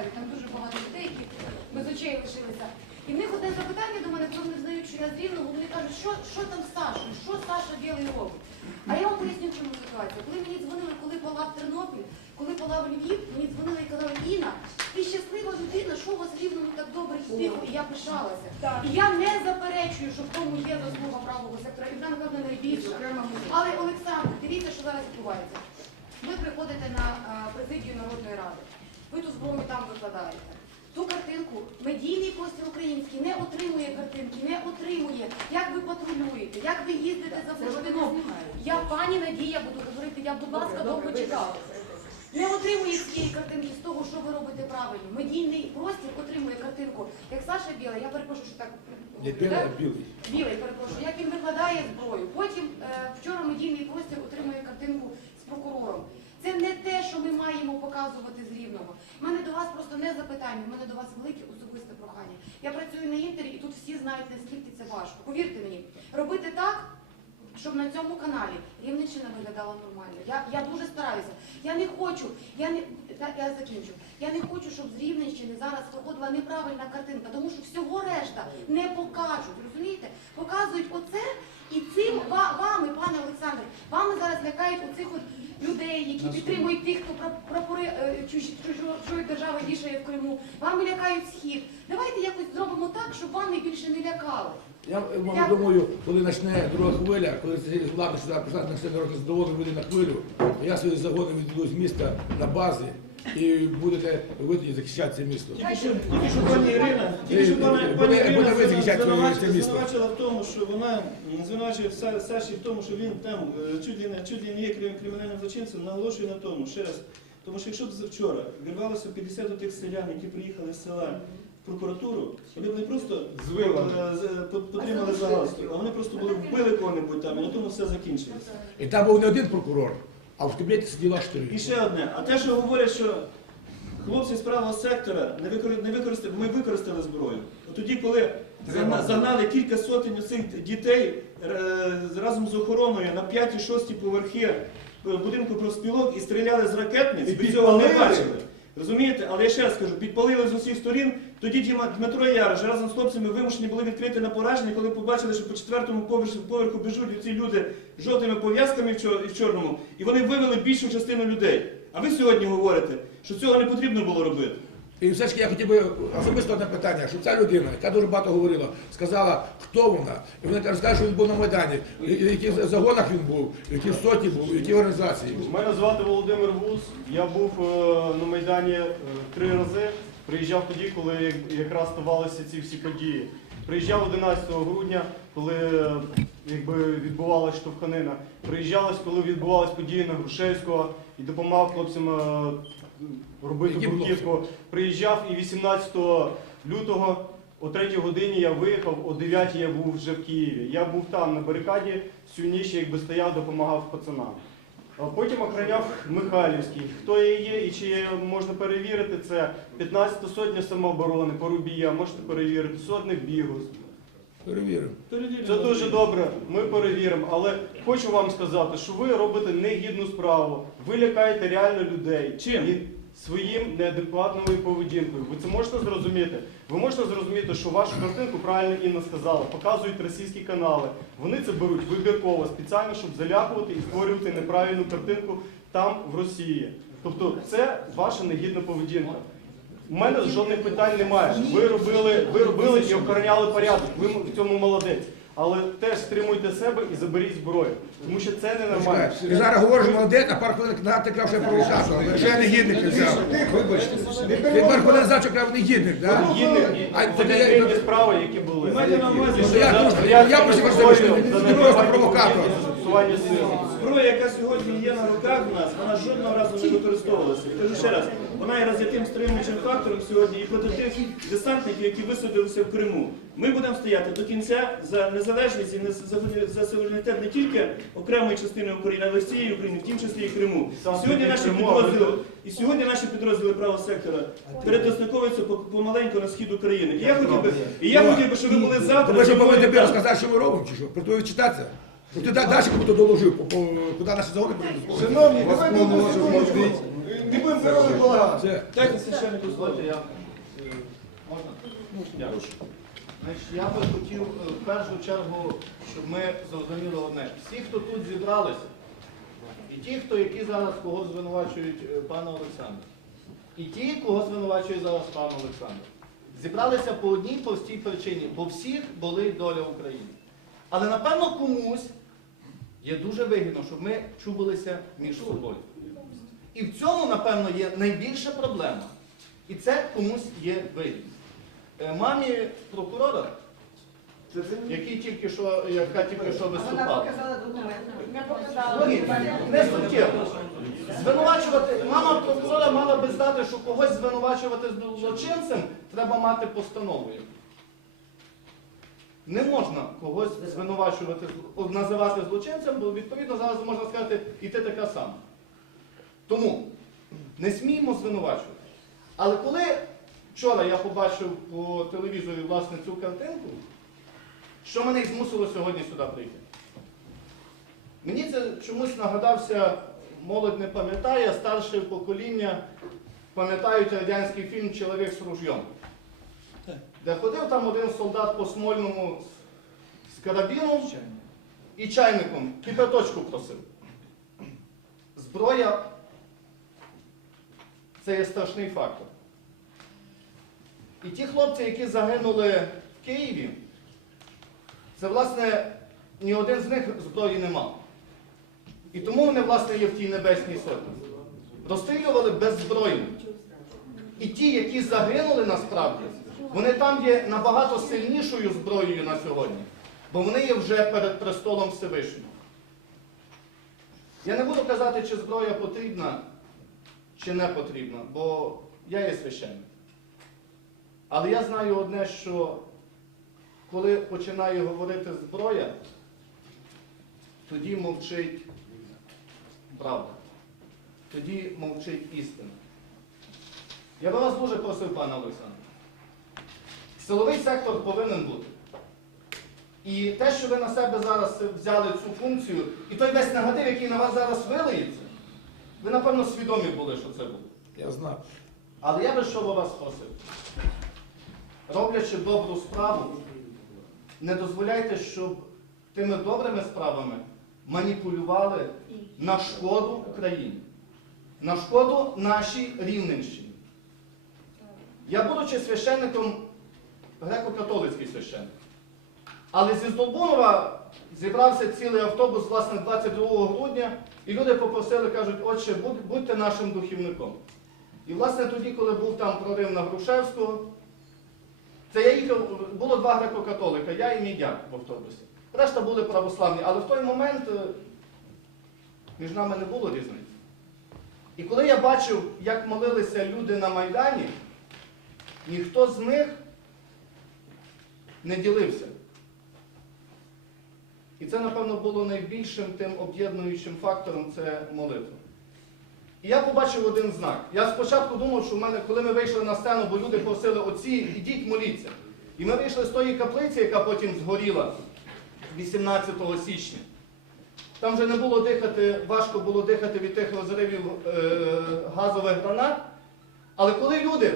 Миколаївні, там дуже багато людей, які без очей лишилися. І в них одне запитання до мене, коли вони знають, що я з Рівного, вони кажуть, що, що там з Сашою, що Саша білий робить. А я вам поясню, в чому ситуація. Коли мені дзвонили, коли палав Тернопіль, коли палав Львів, мені дзвонили і казали, Інна, ти щаслива людина, що у вас в Рівному так добре і тихо, і я пишалася. І я не заперечую, що в тому є заслуга правого сектора, і вона, напевно, найбільша. Але, Олександр, дивіться, що зараз відбувається. Ви приходите на а, президію Народної Ради, ви ту зброю. Ту картинку медійний простір український не отримує картинки, не отримує. Як ви патрулюєте, як ви їздите за Форштином. Я пані Надія буду говорити, я, будь ласка, довго чекала. Не отримує цієї картинки з того, що ви робите правильно. Медійний простір отримує картинку. Як Саша Біла, я перепрошую, що так Не білий, а білий. Білий, перепрошую, як він викладає зброю. Потім е, вчора медійний простір отримує картинку з прокурором. Це не те, що ми маємо показувати з рівного. У мене до вас просто не запитання, у мене до вас велике особисте прохання. Я працюю на інтері і тут всі знають, наскільки це важко. Повірте мені, робити так, щоб на цьому каналі Рівненщина виглядала нормально. Я, я дуже стараюся. Я не хочу, я не та, я закінчу. Я не хочу, щоб з Рівненщини зараз виходила неправильна картинка, тому що всього решта не покажуть. Розумієте? Показують оце і цим вами, пане Олександре, вами зараз лякають оцих от людей, які підтримують тих, хто прапори е, чужі- чужої держави вішає в Криму. Вами лякають схід. Давайте якось зробимо так, щоб вами більше не лякали. Я е, мабуть, думаю, коли почне друга хвиля, коли влада сюди прийшла на все народ задоволений вийде на хвилю, то я свої загони відведу з міста на бази і будете вийти захищати це місто. Тільки що, пані Ірина, тільки що пані, пані Ірина звинувачила, в тому, що вона звинувачує Саші в тому, що він там е, чуть ли не чуть ли не є кримінальним злочинцем, наголошує на тому, ще раз. Тому що якщо б вчора вирвалося 50 тих селян, які приїхали з села в прокуратуру, вони б не просто е, по- потримали за галстук, а вони просто були вбили кого-небудь там, і на тому все закінчилося. І там був не один прокурор, а в кабінеті сиділо аж. І ще одне. А те, що говорять, що хлопці з правого сектора не використали, ми використали зброю. От тоді, коли загнали кілька сотень цих дітей е, разом з охороною на 5-6 поверхи е, будинку профспілок і стріляли з ракетниць, І ви цього не підпалили. бачили. Розумієте? Але я ще раз кажу, підпалили з усіх сторін. Тоді Діма Дмитро Ярош разом з хлопцями вимушені були відкрити на пораження, коли побачили, що по четвертому поверху, поверху біжуть ці люди з жовтими пов'язками в чор- в чорному, і вони вивели більшу частину людей. А ви сьогодні говорите, що цього не потрібно було робити. І все ж я хотів би особисто одне питання, що ця людина, яка дуже багато говорила, сказала, хто вона. І вона розкаже, що він був на Майдані, в яких загонах він був, в якій соті був, в якій організації був. Мене звати Володимир Вуз. Я був е, на Майдані е, три рази. Приїжджав тоді, коли якраз ставалися ці всі події. Приїжджав 11 грудня, коли е, якби відбувалася штовханина. Приїжджалась, коли відбувалися події на Грушевського і допомагав хлопцям робити Які. Приїжджав і 18 лютого о 3 годині я виїхав, о 9 я був вже в Києві. Я був там на барикаді, всю ніч якби стояв, допомагав пацанам. Потім охороняв Михайлівський. Хто я є і чи можна перевірити це? 15 сотня самооборони, Порубія, можете перевірити, сотник Бігус. Перевіримо. Це дуже добре, ми перевіримо. Але хочу вам сказати, що ви робите негідну справу. Ви лякаєте реально людей. Чим? І своїм неадекватною поведінкою. Ви це можете зрозуміти? Ви можете зрозуміти, що вашу картинку правильно Інна сказала, показують російські канали. Вони це беруть вибірково, спеціально, щоб залякувати і створювати неправильну картинку там, в Росії. Тобто це ваша негідна поведінка. У мене жодних питань немає. Ви робили, ви робили і охороняли порядок. Ви в цьому молодець. Але теж стримуйте себе і заберіть зброю. Тому що це ненормально. Ти зараз говориш, що молодець, а пару хвилин назад ти казав, що я провокатор, що я негідник взяв. Ти пару хвилин назад, що А і тоді я- конкретні справи, які були. Майте на увазі, Ну, що я просто- я просто вас За ти просто провокатор. Зброя, яка сьогодні є на руках у нас, вона жодного разу не використовувалася. Кажу ще раз, вона є роз'ятим стримуючим фактором сьогодні і проти тих десантників, які висадилися в Криму. Ми будемо стояти до кінця за незалежність і за, суверенітет не тільки окремої частини України, але й всієї України, в тім числі і Криму. Сьогодні наші підрозділи і сьогодні наші підрозділи правого сектора передислоковуються помаленьку на схід України. І я хотів би, і я хотів би, щоб ви були завтра. То ви що повинні розказати, що ми робимо, чи що? Про твою читатися? Ну ти далі кому-то доложив, куди наші загони будуть. Шановні, давай ми не будемо балаган. Да, це. Дайте священнику слово. Дозвольте, я е, можна? Дякую. Значить, я би хотів е, в першу чергу, щоб ми зрозуміли одне. Всі, хто тут зібралися, і ті, хто які зараз кого звинувачують е, пана Олександра, і ті, кого звинувачує зараз пан Олександр, зібралися по одній простій причині, бо всіх болить доля України. Але напевно комусь є дуже вигідно, щоб ми чубилися між собою. І в цьому, напевно, є найбільша проблема. І це комусь є вигідно. Е, Мамі прокурора, який тільки що, яка тільки що виступала. Не показала. Ні, не суттєво. Звинувачувати, мама прокурора мала би знати, що когось звинувачувати злочинцем треба мати постанову. Не можна когось звинувачувати, називати злочинцем, бо відповідно зараз можна сказати, і ти така сама. Тому не сміємо звинувачувати. Але коли вчора я побачив по телевізорі власне цю картинку, що мене змусило сьогодні сюди прийти? Мені це чомусь нагадався, молодь не пам'ятає, а старше покоління пам'ятають радянський фільм Чоловік з ружьом. Де ходив там один солдат по Смольному з- з карабіном і чайником, кипяточку просив. Зброя це є страшний фактор. І ті хлопці, які загинули в Києві, це, власне, ні один з них зброї не мав. І тому вони, власне, є в тій небесній сотні. Розстрілювали беззбройно. І ті, які загинули насправді, вони там є набагато сильнішою зброєю на сьогодні, бо вони є вже перед престолом Всевишнього. Я не буду казати, чи зброя потрібна, чи не потрібна, бо я є священник. Але я знаю одне, що коли починає говорити зброя, тоді мовчить правда. Тоді мовчить істина. Я би вас дуже просив, пане Олександр. Силовий сектор повинен бути. І те, що ви на себе зараз взяли цю функцію, і той весь негатив, який на вас зараз вилиється, ви, напевно, свідомі були, що це було. Я знаю. Але я би що би вас просив. Роблячи добру справу, не дозволяйте, щоб тими добрими справами маніпулювали на шкоду Україні, на шкоду нашій Рівненщині. Я, будучи священником, греко-католицький священник, але зі Здолбунова зібрався цілий автобус, власне, 22 грудня, і люди попросили, кажуть, отче, будь- будьте нашим духівником. І власне тоді, коли був там прорив на Грушевського, це я їхав, було два греко-католика, я і мій дяк в автобусі. Решта були православні, але в той момент е, між нами не було різниці. І коли я бачив, як молилися люди на Майдані, ніхто з них не ділився. І це, напевно, було найбільшим тим об'єднуючим фактором це молитва. І я побачив один знак. Я спочатку думав, що в мене, коли ми вийшли на сцену, бо люди просили отці, ідіть моліться. І ми вийшли з тої каплиці, яка потім згоріла 18 січня. Там вже не було дихати, важко було дихати від тих розривів е, газових гранат. Але коли люди